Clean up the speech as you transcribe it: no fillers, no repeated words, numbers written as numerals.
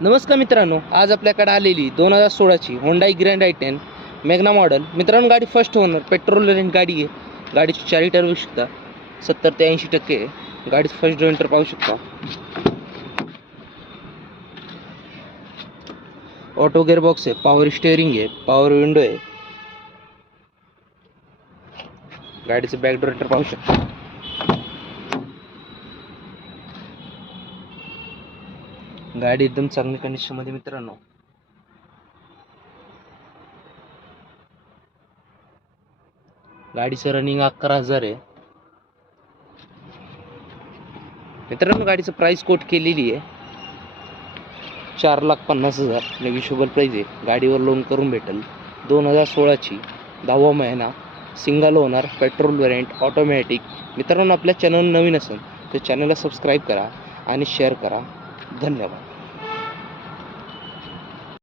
नमस्कार मित्रांनो, आज आपल्याकडे आलेली 2016ची Hyundai grand i10 magna model. मित्रांनो, गाडी फर्स्ट ओनर पेट्रोल वेरियंट गाडी आहे. गाडीची 4 लिटर बघू शकता, 70 ते 80% आहे. गाडीचं फर्स्ट जोइंटर पाहू शकता. ऑटो गिअरबॉक्स आहे, पॉवर स्टेअरिंग आहे, पॉवर विंडो आहे. गाडीचं बॅक डोर पाहू शकता. गाडी एकदम चांगल्या कंडिशन मध्ये मित्रांनो. गाडीचं रनिंग 11,000 आहे. मित्रांनो, गाडीचं प्राइस कोट केलेली आहे 4,50,000. नेगोशिएबल प्राइस आहे. गाडीवर लोन करून भेटेल. 2016ची 10वा महिना, single owner, petrol variant, automatic. मित्रांनो, आपल्या चॅनल नवीन असेल तर चॅनलला सबस्क्राईब करा आणि शेअर करा. धन्यवाद.